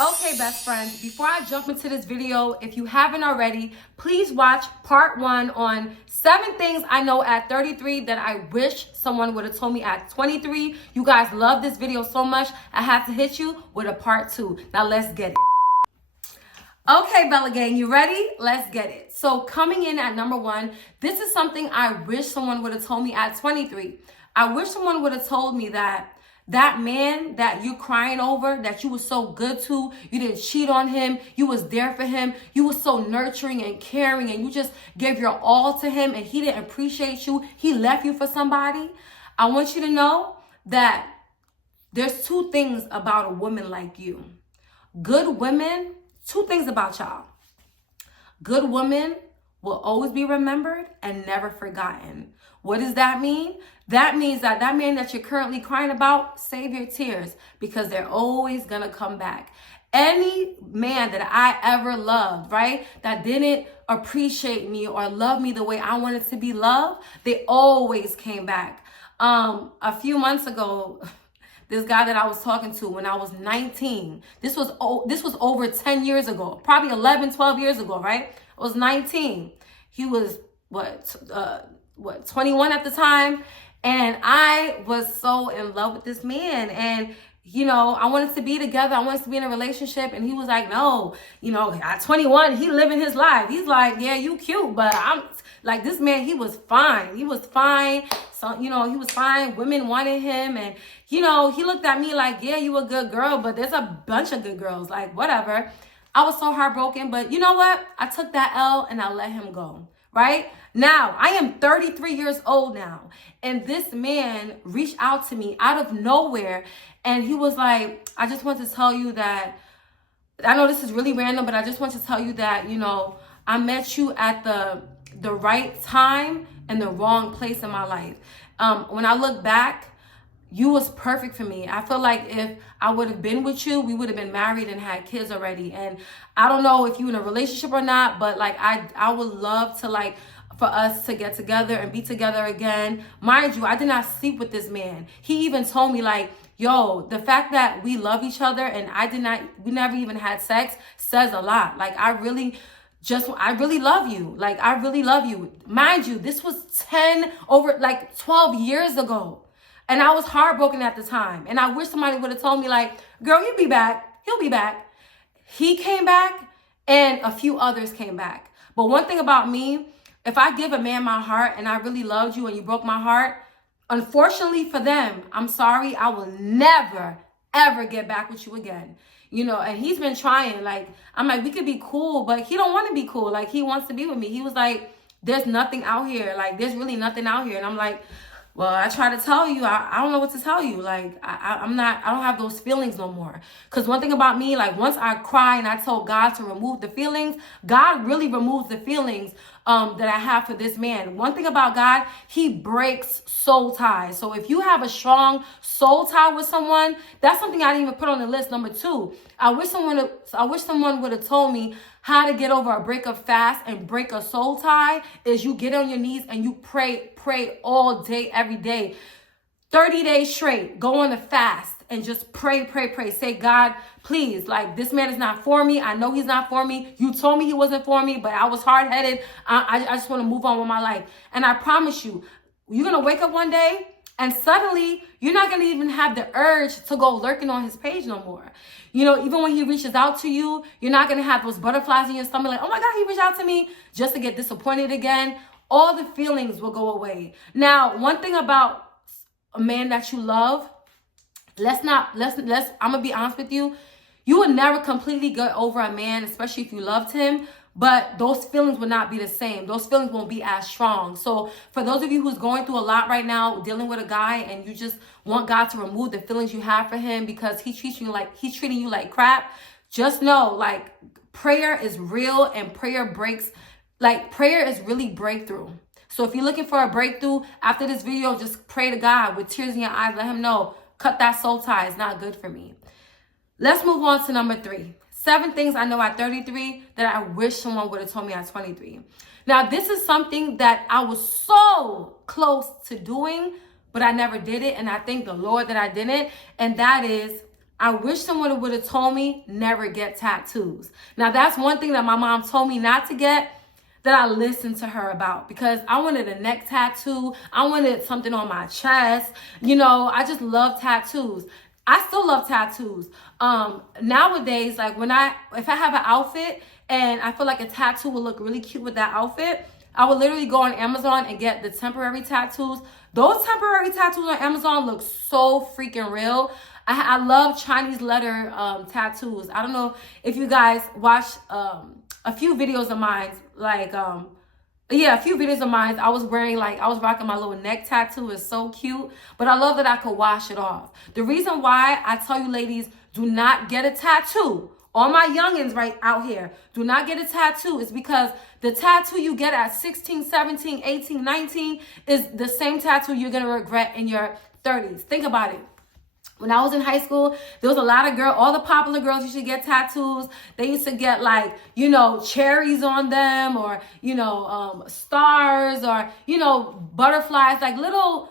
Okay, best friends, before I jump into this video, if you haven't already, please watch part 1 on 7 things I know at 33 that I wish someone would have told me at 23. You guys love this video so much, I have to hit you with a part 2. Now let's get it. Okay, Bella Gang, you ready? Let's get it. So coming in at number 1, this is something I wish someone would have told me at 23. I wish someone would have told me that man that you're crying over, that you were so good to, you didn't cheat on him, you was there for him, you were so nurturing and caring, and you just gave your all to him, and he didn't appreciate you, he left you for somebody. I want you to know that there's 2 things about a woman like you. Good women, 2 things about y'all. Good women will always be remembered and never forgotten. What does that mean? That means that man that you're currently crying about, save your tears, because they're always gonna come back. Any man that I ever loved, right, that didn't appreciate me or love me the way I wanted to be loved, they always came back. A few months ago, this guy that I was talking to when I was 19, this was over 10 years ago, probably 11, 12 years ago, right? I was 19. He was, 21 at the time. And I was so in love with this man. And, you know, I wanted to be together. I wanted to be in a relationship. And he was like, no, you know, at 21, he living his life. He's like, yeah, you cute. But I'm like, this man, he was fine. He was fine. So, you know, he was fine. Women wanted him. And, you know, he looked at me like, yeah, you a good girl. But there's a bunch of good girls. Like, whatever. I was so heartbroken. But you know what? I took that L and I let him go. Right? Now, I am 33 years old now, and this man reached out to me out of nowhere, and he was like, I just want to tell you that, I know this is really random, but I just want to tell you that, you know, I met you at the right time and the wrong place in my life. When I look back, you was perfect for me. I feel like if I would have been with you, we would have been married and had kids already. And I don't know if you in a relationship or not, but like I would love to, like, for us to get together and be together again. Mind you, I did not sleep with this man. He even told me, like, yo, the fact that we love each other and we never even had sex says a lot. Like, I really love you. Like, I really love you. Mind you, this was 12 years ago. And I was heartbroken at the time. And I wish somebody would have told me, like, girl, you'll be back. He'll be back. He came back and a few others came back. But one thing about me, if I give a man my heart and I really loved you and you broke my heart, unfortunately for them, I'm sorry, I will never, ever get back with you again. You know, and he's been trying. Like, I'm like, we could be cool, but he don't want to be cool. Like, he wants to be with me. He was like, there's nothing out here. Like, there's really nothing out here. And I'm like, well, I try to tell you, I don't know what to tell you. Like, I don't have those feelings no more. Because one thing about me, like, once I cry and I told God to remove the feelings, God really removes the feelings that I have for this man. One thing about God, he breaks soul ties. So if you have a strong soul tie with someone, that's something I didn't even put on the list. Number 2, I wish someone would have told me how to get over a breakup fast and break a soul tie is you get on your knees and you pray all day, every day. 30 days straight, go on a fast and just pray. Say, God, please, like, this man is not for me. I know he's not for me. You told me he wasn't for me, but I was hard-headed. I just want to move on with my life. And I promise you, you're going to wake up one day and suddenly you're not going to even have the urge to go lurking on his page no more. You know, even when he reaches out to you, you're not going to have those butterflies in your stomach like, oh my God, he reached out to me, just to get disappointed again. All the feelings will go away. Now, one thing about a man that you love, I'm going to be honest with you. You will never completely get over a man, especially if you loved him, but those feelings will not be the same. Those feelings won't be as strong. So for those of you who's going through a lot right now, dealing with a guy, and you just want God to remove the feelings you have for him because he's treating you like crap, just know, like, prayer is real and prayer is really breakthrough. So if you're looking for a breakthrough after this video, just pray to God with tears in your eyes. Let him know, cut that soul tie. It's not good for me. Let's move on to number 3. 7 things I know at 33 that I wish someone would have told me at 23. Now, this is something that I was so close to doing, but I never did it. And I thank the Lord that I didn't. And that is, I wish someone would have told me never get tattoos. Now, that's one thing that my mom told me not to get, that I listened to her about, because I wanted a neck tattoo. I wanted something on my chest. You know, I just love tattoos. I still love tattoos. Nowadays, like if I have an outfit and I feel like a tattoo will look really cute with that outfit, I would literally go on Amazon and get the temporary tattoos. Those temporary tattoos on Amazon look so freaking real. I love Chinese letter tattoos. I don't know if you guys watch a few videos of mine, like a few videos of mine. I was rocking my little neck tattoo. It's so cute, but I love that I could wash it off. The reason why I tell you ladies, do not get a tattoo, all my youngins right out here, do not get a tattoo, is because the tattoo you get at 16, 17, 18, 19 is the same tattoo you're going to regret in your 30s. Think about it. When I was in high school, there was a lot of all the popular girls used to get tattoos. They used to get like, you know, cherries on them, or, you know, stars, or, you know, butterflies, like little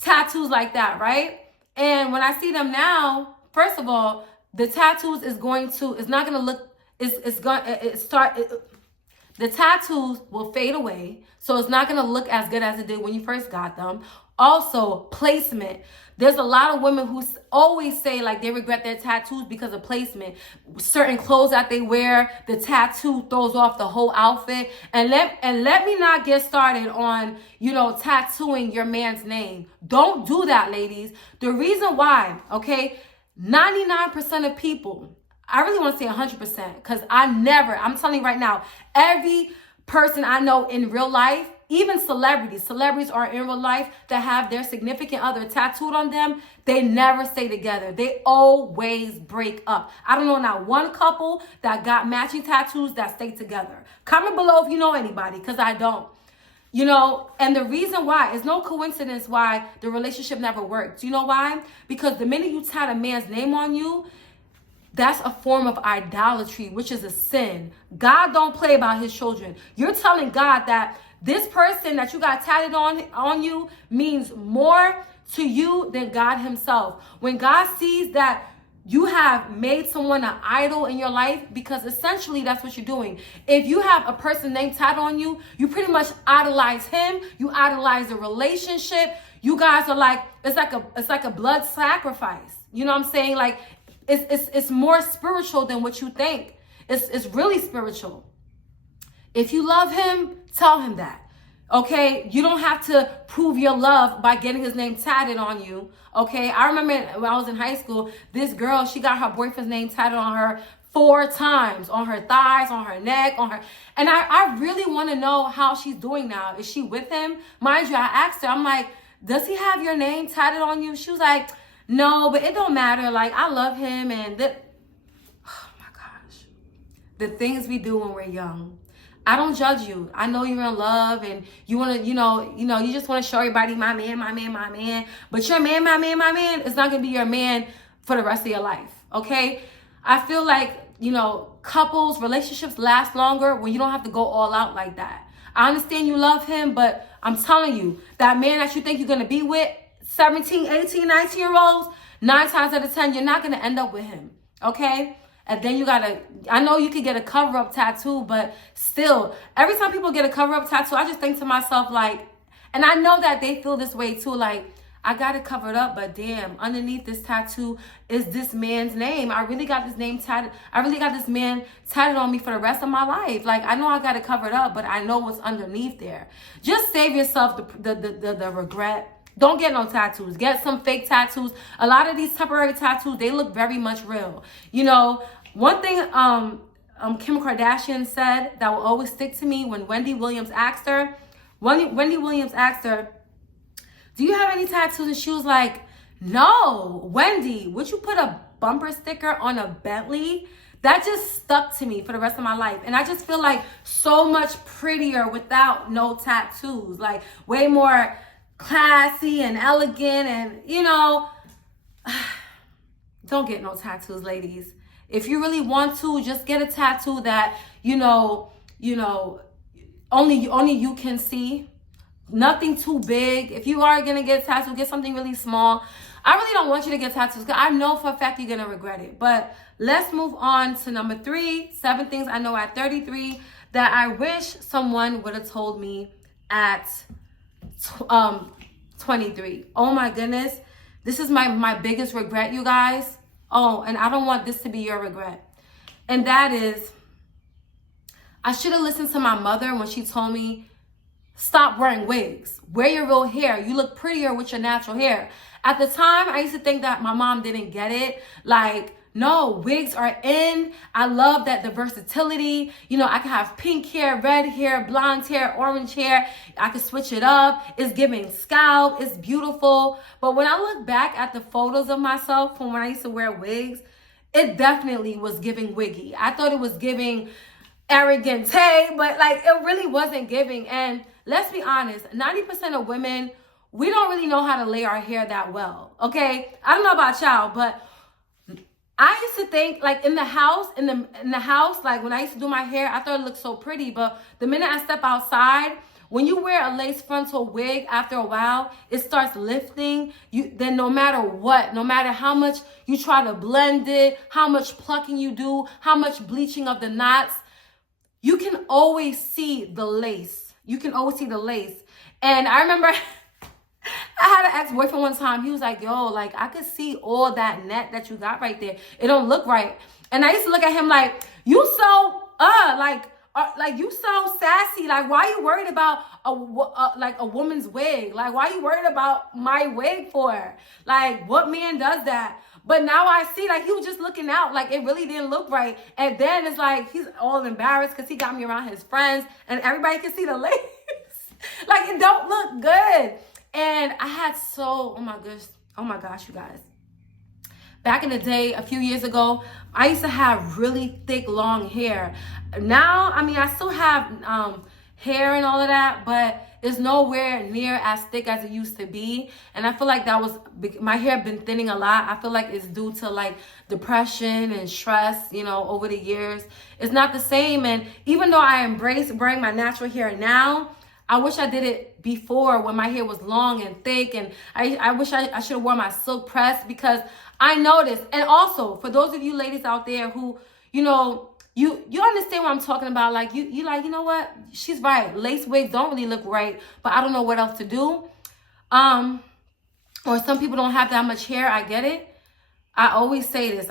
tattoos like that, right? And when I see them now, first of all, the tattoos the tattoos will fade away. So it's not going to look as good as it did when you first got them. Also, placement. There's a lot of women who always say like they regret their tattoos because of placement. Certain clothes that they wear, the tattoo throws off the whole outfit. And let me not get started on, you know, tattooing your man's name. Don't do that, ladies. The reason why, okay, 99% of people, I really want to say 100%, because I'm telling you right now, every person I know in real life, even celebrities are in real life that have their significant other tattooed on them, they never stay together. They always break up. I don't know not one couple that got matching tattoos that stay together. Comment below if you know anybody, because I don't. You know, and the reason why, it's no coincidence why the relationship never worked. Do you know why? Because the minute you tat a man's name on you, that's a form of idolatry, which is a sin. God don't play about his children. You're telling God that this person that you got tatted on you means more to you than God himself. When God sees that you have made someone an idol in your life, because essentially that's what you're doing. If you have a person named tatted on you, you pretty much idolize him. You idolize the relationship. You guys are like, it's like a blood sacrifice. You know what I'm saying? Like, it's more spiritual than what you think. It's really spiritual. If you love him, tell him that. Okay, you don't have to prove your love by getting his name tatted on you. Okay, I remember when I was in high school, this girl, she got her boyfriend's name tatted on her 4 times, on her thighs, on her neck, and I really want to know how she's doing now. Is she with him? Mind you, I asked her, I'm like, does he have your name tatted on you? She was like, no, but it don't matter. Like, I love him, and oh my gosh, the things we do when we're young. I don't judge you. I know you're in love and you want to, you just want to show everybody my man. But your man is not going to be your man for the rest of your life. Okay. I feel like, couples, relationships last longer when you don't have to go all out like that. I understand you love him, but I'm telling you, that man that you think you're going to be with, 17, 18, 19-year-olds, 9 times out of 10, you're not going to end up with him. Okay. And then I know you could get a cover-up tattoo, but still, every time people get a cover-up tattoo, I just think to myself, like, and I know that they feel this way too, like, I got it covered up, but damn, underneath this tattoo is this man's name. I really got this name tatted. I really got this man tatted on me for the rest of my life. Like, I know I got it covered up, but I know what's underneath there. Just save yourself the regret. Don't get no tattoos. Get some fake tattoos. A lot of these temporary tattoos, they look very much real. One thing Kim Kardashian said that will always stick to me when Wendy Williams asked her, do you have any tattoos? And she was like, no. Wendy, would you put a bumper sticker on a Bentley? That just stuck to me for the rest of my life. And I just feel like so much prettier without no tattoos. Like, way more classy and elegant, and don't get no tattoos, ladies. If you really want to, just get a tattoo that only you can see. Nothing too big. If you are gonna get a tattoo, get something really small. I really don't want you to get tattoos because I know for a fact you're going to regret it. But let's move on to number 3, 7 things I know at 33 that I wish someone would have told me at 23. Oh my goodness. This is my biggest regret, you guys. Oh, and I don't want this to be your regret. And that is, I should have listened to my mother when she told me, stop wearing wigs. Wear your real hair. You look prettier with your natural hair. At the time, I used to think that my mom didn't get it. Like, no, wigs are in. I love that the versatility. You know, I can have pink hair, red hair, blonde hair, orange hair. I can switch it up. It's giving scalp. It's beautiful. But when I look back at the photos of myself from when I used to wear wigs, it definitely was giving wiggy. I thought it was giving arrogant, but like it really wasn't giving. And let's be honest, 90% of women, we don't really know how to lay our hair that well. Okay, I don't know about y'all, but I used to think like in the house, like when I used to do my hair, I thought it looked so pretty. But the minute I step outside, when you wear a lace frontal wig, after a while, it starts lifting. Then no matter what, no matter how much you try to blend it, how much plucking you do, how much bleaching of the knots, you can always see the lace. You can always see the lace. And I remember I had an ex-boyfriend one time. He was like, yo, like I could see all that net that you got right there. It don't look right. And I used to look at him like, you so, like you so sassy. Like, why are you worried about a woman's wig? Like, why are you worried about my wig for? Like, what man does that? But now I see, like, he was just looking out. Like, it really didn't look right. And then it's like, he's all embarrassed because he got me around his friends. And everybody can see the lace. Like, it don't look good. And I had oh my gosh, you guys. Back in the day, a few years ago, I used to have really thick, long hair. Now, I mean, I still have hair and all of that, but it's nowhere near as thick as it used to be. And I feel like my hair been thinning a lot. I feel like it's due to like depression and stress, you know, over the years. It's not the same. And even though I embrace wearing my natural hair now, I wish I did it before when my hair was long and thick. And I wish I should have worn my silk press, because I noticed. And also, for those of you ladies out there who, you know, you understand what I'm talking about. Like, you like, you know what? She's right. Lace wigs don't really look right, but I don't know what else to do. Or some people don't have that much hair. I get it. I always say this.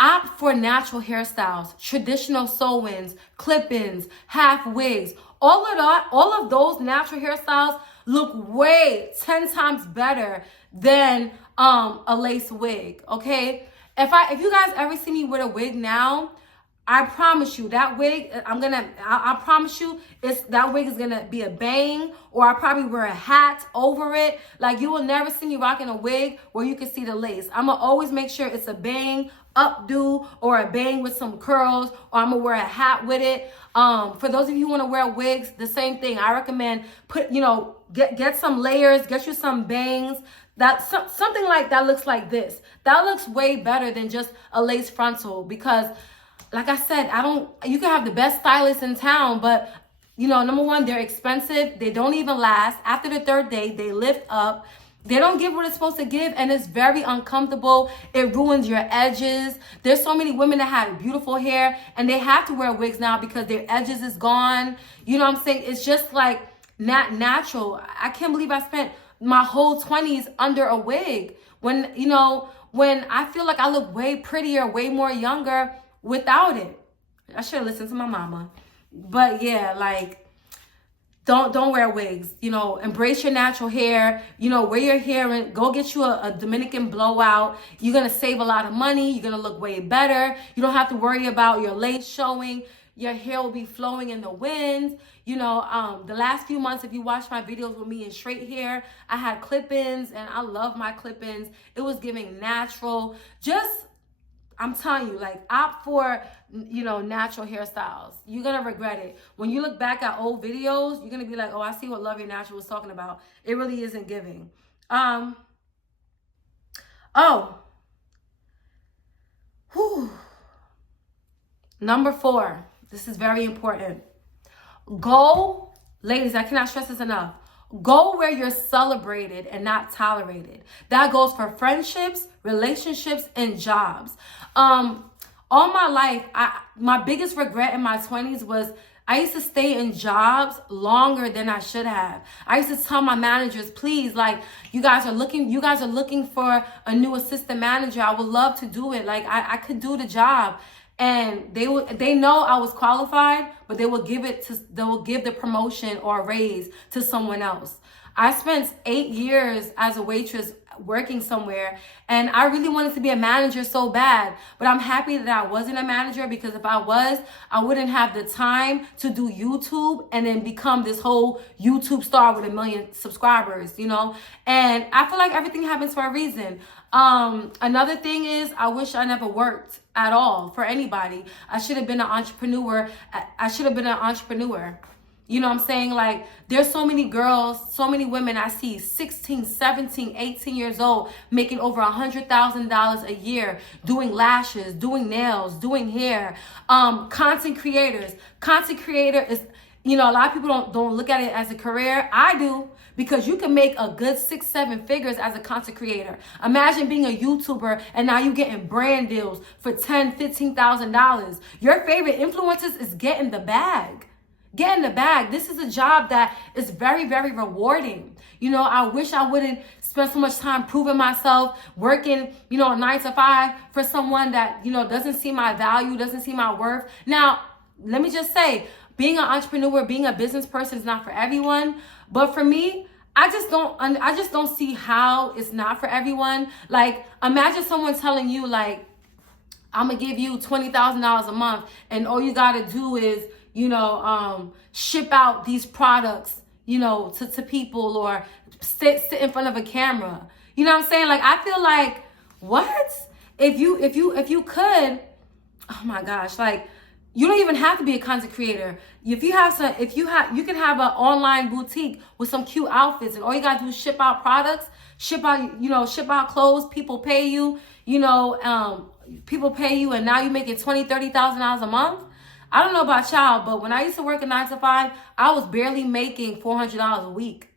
Opt for natural hairstyles, traditional sew-ins, clip-ins, half wigs. All of those natural hairstyles look way 10 times better than a lace wig, okay? If you guys ever see me with a wig now, I promise you that wig, I promise you that wig is gonna be a bang, or I'll probably wear a hat over it. Like, you will never see me rocking a wig where you can see the lace. I'm gonna always make sure it's a bang updo or a bang with some curls, or I'm gonna wear a hat with it. For those of you who wanna wear wigs, the same thing. I recommend get some layers, get you some bangs. Something like that looks like this. That looks way better than just a lace frontal, because like I said, you can have the best stylists in town, but you know, number one, they're expensive. They don't even last. After the 3rd day, they lift up. They don't give what it's supposed to give, and it's very uncomfortable. It ruins your edges. There's so many women that have beautiful hair, and they have to wear wigs now because their edges is gone. You know what I'm saying? It's just like not natural. I can't believe I spent my whole 20s under a wig when I feel like I look way prettier, way more younger without it. I should have listened to my mama. But yeah, like, don't wear wigs. You know, embrace your natural hair. You know, wear your hair and go get you a Dominican blowout. You're going to save a lot of money. You're going to look way better. You don't have to worry about your lace showing. Your hair will be flowing in the wind. You know, the last few months, if you watch my videos with me in straight hair, I had clip-ins, and I love my clip-ins. It was giving natural. I'm telling you, like, opt for, natural hairstyles. You're going to regret it. When you look back at old videos, you're going to be like, oh, I see what Love Your Natural was talking about. It really isn't giving. Number 4. This is very important. Ladies, I cannot stress this enough. Go where you're celebrated and not tolerated. That goes for friendships, relationships, and jobs. All my life, my biggest regret in my 20s was I used to stay in jobs longer than I should have. I used to tell my managers, please, like, you guys are looking for a new assistant manager. I would love to do it. Like, I could do the job. And they know I was qualified, but they will give the promotion or a raise to someone else. I spent 8 years as a waitress working somewhere, and I really wanted to be a manager so bad, but I'm happy that I wasn't a manager, because if I was, I wouldn't have the time to do YouTube and then become this whole YouTube star with 1 million subscribers, you know? And I feel like everything happens for a reason. Another thing is, I wish I never worked at all for anybody. I should have been an entrepreneur. You know what I'm saying? Like, there's so many girls, so many women I see 16, 17, 18 years old making over $100,000 a year, doing lashes, doing nails, doing hair. Content creators. Content creator is, you know, a lot of people don't look at it as a career. I do, because you can make a good 6-7 figures as a content creator. Imagine being a YouTuber and now you getting brand deals for $10,000, $15,000. Your favorite influencers is getting the bag. Get in the bag. This is a job that is very, very rewarding. You know, I wish I wouldn't spend so much time proving myself, working, you know, a 9 to 5 for someone that, you know, doesn't see my value, doesn't see my worth. Now, let me just say, being an entrepreneur, being a business person is not for everyone. But for me, I just don't see how it's not for everyone. Like, imagine someone telling you, like, I'm gonna give you $20,000 a month, and all you gotta do is, you know, ship out these products, you know, to people, or sit in front of a camera. You know what I'm saying? Like, I feel like, what? If you could, oh my gosh, like, you don't even have to be a content creator. You can have an online boutique with some cute outfits, and all you gotta do is ship out products, ship out clothes. People pay you, you know, and now you're making $20,000, $30,000 a month. I don't know about y'all, but when I used to work a 9 to 5, I was barely making $400 a week.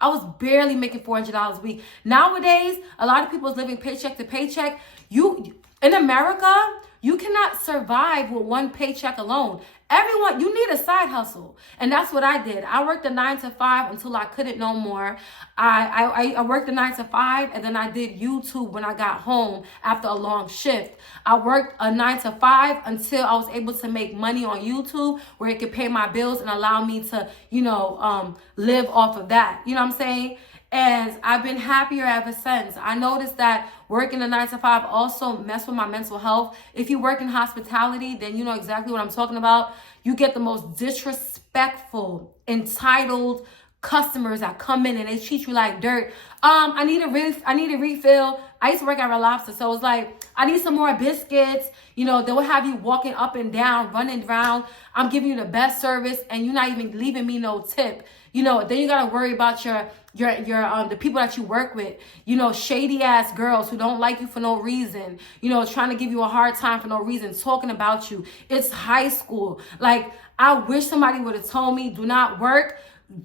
I was barely making $400 a week. Nowadays, a lot of people is living paycheck to paycheck. In America, you cannot survive with one paycheck alone. Everyone, you need a side hustle. And that's what I did. I worked a 9 to 5 until I couldn't no more. I worked a 9 to 5, and then I did YouTube when I got home after a long shift. I worked a 9 to 5 until I was able to make money on YouTube where it could pay my bills and allow me to, you know, live off of that. You know what I'm saying? And I've been happier ever since. I noticed that working a 9 to 5 also messed with my mental health. If you work in hospitality, then you know exactly what I'm talking about. You get the most disrespectful, entitled customers that come in and they treat you like dirt. I need a refill. I used to work at Red Lobster, so it's like, I need some more biscuits. You know, they will have you walking up and down, running around. I'm giving you the best service, and you're not even leaving me no tip. You know, then you gotta worry about the people that you work with. You know, shady ass girls who don't like you for no reason. You know, trying to give you a hard time for no reason, talking about you. It's high school. Like, I wish somebody would have told me, do not work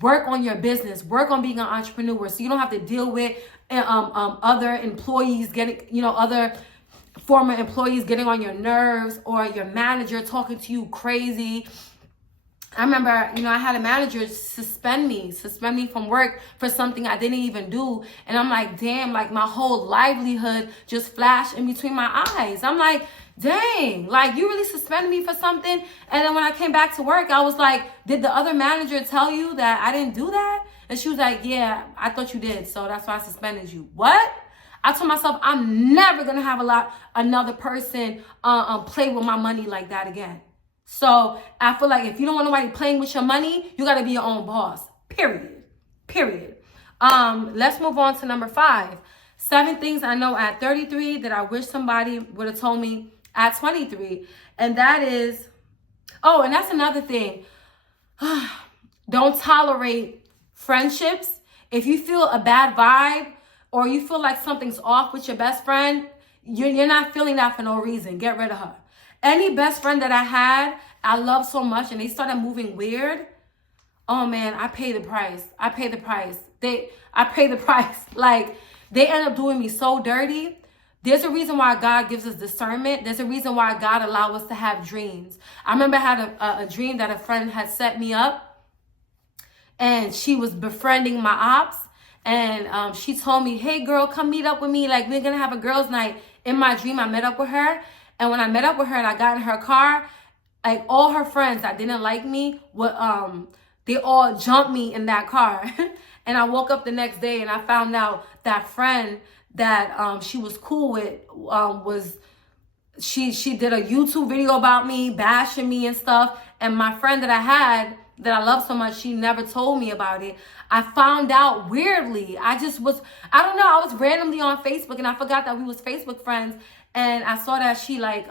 on your business, work on being an entrepreneur, so you don't have to deal with other employees getting, you know, other former employees getting on your nerves, or your manager talking to you crazy. I remember, you know, I had a manager suspend me from work for something I didn't even do. And I'm like, damn, like, my whole livelihood just flashed in between my eyes. I'm like, dang, like, you really suspended me for something? And then when I came back to work, I was like, did the other manager tell you that I didn't do that? And she was like, yeah, I thought you did, so that's why I suspended you. What? I told myself, I'm never gonna have another person play with my money like that again. So I feel like if you don't want nobody playing with your money, you gotta be your own boss. Period. Let's move on to number 5. 7 things I know at 33 that I wish somebody would have told me at 23. And that is, and that's another thing. Don't tolerate friendships. If you feel a bad vibe, or you feel like something's off with your best friend, you're not feeling that for no reason. Get rid of her. Any best friend that I had, I loved so much, and they started moving weird. oh man, I pay the price. I pay the price. I pay the price. Like, they end up doing me so dirty. There's a reason why God gives us discernment. There's a reason why God allows us to have dreams. I remember I had a dream that a friend had set me up, and she was befriending my ops. And she told me, hey girl, come meet up with me. Like, we're gonna have a girls' night. In my dream, I met up with her. And when I met up with her and I got in her car, like, all her friends that didn't like me would they all jumped me in that car. And I woke up the next day and I found out that friend that she was cool with was she did a YouTube video about me, bashing me and stuff. And my friend that I had, that I love so much, she never told me about it. I found out weirdly. I don't know, I was randomly on Facebook and I forgot that we was Facebook friends. And I saw that she like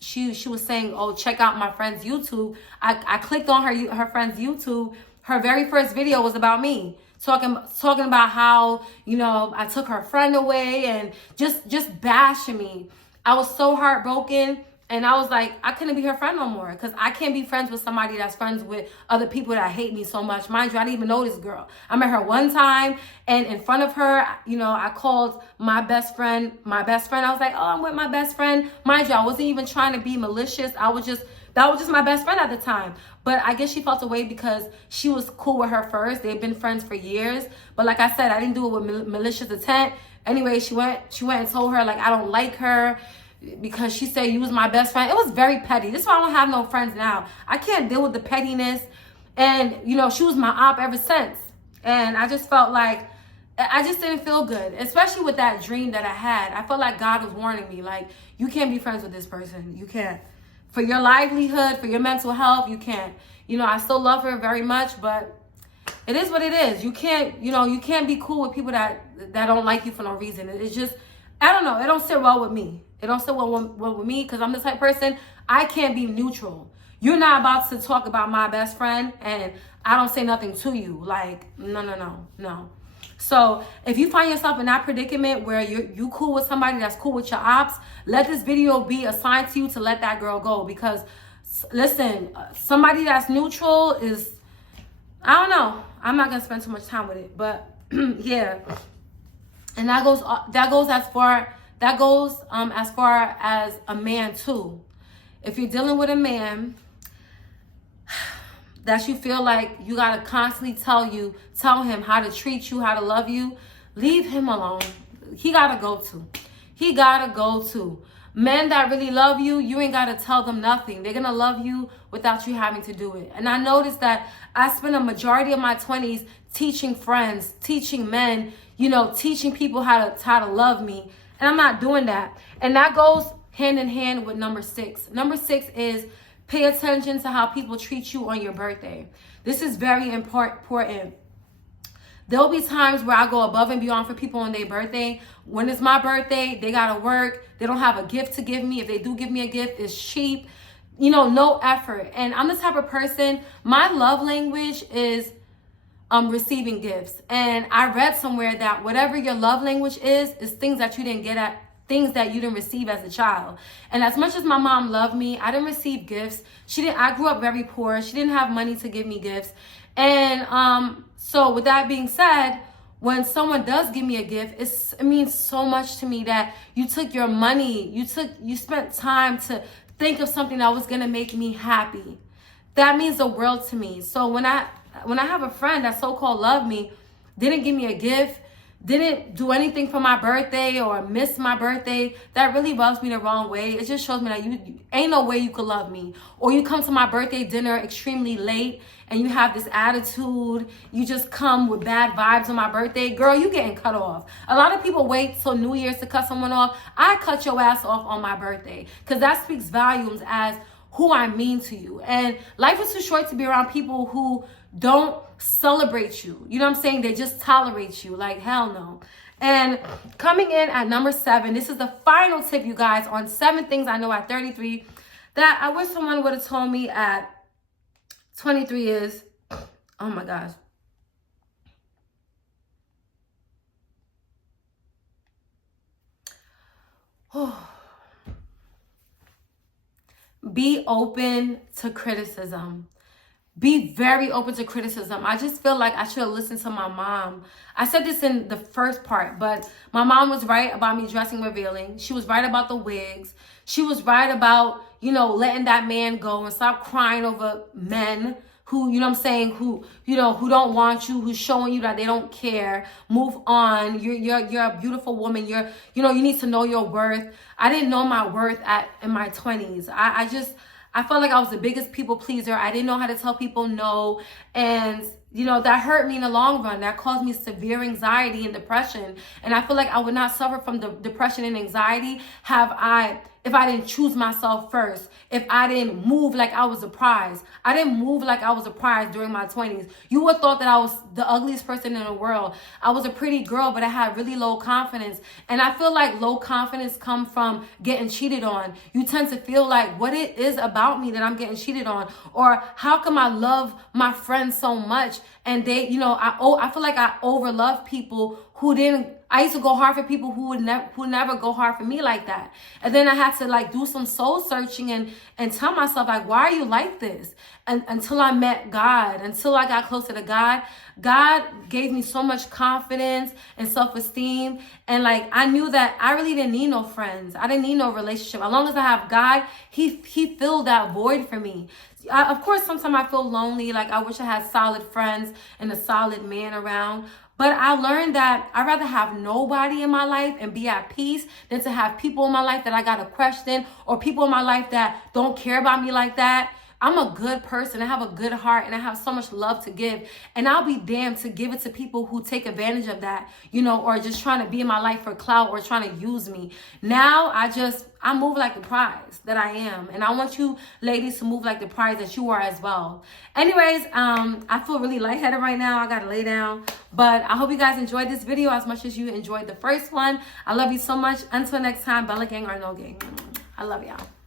she was saying, oh, check out my friend's YouTube. I clicked on her friend's YouTube. Her very first video was about me. Talking about how, you know, I took her friend away and just bashing me. I was so heartbroken, and I was like, I couldn't be her friend no more, because I can't be friends with somebody that's friends with other people that hate me so much. Mind you, I didn't even know this girl. I met her one time, and in front of her, you know, I called my best friend. I was like, oh, I'm with my best friend. Mind you, I wasn't even trying to be malicious. That was just my best friend at the time. But I guess she felt away because she was cool with her first. They've been friends for years. But like I said, I didn't do it with malicious intent. Anyway, she went and told her, like, I don't like her because she said you was my best friend. It was very petty. This is why I don't have no friends now. I can't deal with the pettiness. And, you know, she was my op ever since. And I just felt like, I just didn't feel good, especially with that dream that I had. I felt like God was warning me, like, you can't be friends with this person. You can't. For your livelihood, for your mental health, you can't. You know, I still love her very much, but it is what it is. You can't, you know, you can't be cool with people that don't like you for no reason. It's just, I don't know. It don't sit well with me. It don't sit well with me, because I'm the type of person, I can't be neutral. You're not about to talk about my best friend and I don't say nothing to you. Like, no. So if you find yourself in that predicament where you cool with somebody that's cool with your ops, let this video be a sign to you to let that girl go. Because listen, somebody that's neutral is, I don't know. I'm not gonna spend too much time with it, but yeah. And that goes as far as a man too. If you're dealing with a man that you feel like you gotta constantly tell him how to treat you, how to love you, leave him alone. He gotta go too. Men that really love you, you ain't gotta tell them nothing. They're gonna love you without you having to do it. And I noticed that I spent a majority of my 20s teaching friends, teaching men, you know, teaching people how to love me. And I'm not doing that. And that goes hand in hand with number 6. Number 6 is pay attention to how people treat you on your birthday. This is very important. There'll be times where I go above and beyond for people on their birthday. When it's my birthday, they gotta work. They don't have a gift to give me. If they do give me a gift, it's cheap. You know, no effort. And I'm the type of person, my love language is receiving gifts. And I read somewhere that whatever your love language is things that you didn't get at, things that you didn't receive as a child. And as much as my mom loved me, I didn't receive gifts. I grew up very poor. She didn't have money to give me gifts. And so with that being said, when someone does give me a gift, it means so much to me that you took your money, you spent time to think of something that was gonna make me happy. That means the world to me. So when I have a friend that so-called loved me, didn't give me a gift, didn't do anything for my birthday or miss my birthday, that really rubs me the wrong way. It just shows me that you ain't no way you could love me. Or you come to my birthday dinner extremely late and you have this attitude, you just come with bad vibes on my birthday. Girl, you getting cut off. A lot of people wait till New Year's to cut someone off. I cut your ass off on my birthday, because that speaks volumes as who I mean to you. And life is too short to be around people who don't celebrate you. You know what I'm saying? They just tolerate you. Like, hell no. And coming in at number 7, this is the final tip, you guys, on 7 things I know at 33 that I wish someone would have told me at 23 years. Oh my gosh. Be open to criticism. be very open to criticism. I just feel like I should have listened to my mom. I said this in the first part, but my mom was right about me dressing revealing. She was right about the wigs. She was right about, you know, letting that man go and stop crying over men who, you know what I'm saying, who, you know, who don't want you, who's showing you that they don't care. Move on. You're a beautiful woman. You know, you need to know your worth. I didn't know my worth in my 20s. I felt like I was the biggest people pleaser. I didn't know how to tell people no. And, you know, that hurt me in the long run. That caused me severe anxiety and depression. And I feel like I would not suffer from the depression and anxiety if I didn't choose myself first, if I didn't move like I was a prize. I didn't move like I was a prize during my 20s. You would have thought that I was the ugliest person in the world. I was a pretty girl, but I had really low confidence. And I feel like low confidence comes from getting cheated on. You tend to feel like what it is about me that I'm getting cheated on, or how come I love my friends so much and they, you know, I feel like I overlove people who didn't. I used to go hard for people who never go hard for me like that. And then I had to like do some soul searching and tell myself like, why are you like this? And until I met God, until I got closer to God, God gave me so much confidence and self-esteem. And like, I knew that I really didn't need no friends. I didn't need no relationship. As long as I have God, he filled that void for me. Of course, sometimes I feel lonely. Like I wish I had solid friends and a solid man around. But I learned that I'd rather have nobody in my life and be at peace than to have people in my life that I got to question, or people in my life that don't care about me like that. I'm a good person. I have a good heart and I have so much love to give. And I'll be damned to give it to people who take advantage of that, you know, or just trying to be in my life for clout or trying to use me. Now I move like the prize that I am. And I want you ladies to move like the prize that you are as well. Anyways, I feel really lightheaded right now. I got to lay down. But I hope you guys enjoyed this video as much as you enjoyed the first one. I love you so much. Until next time, Bella Gang or no gang. I love y'all.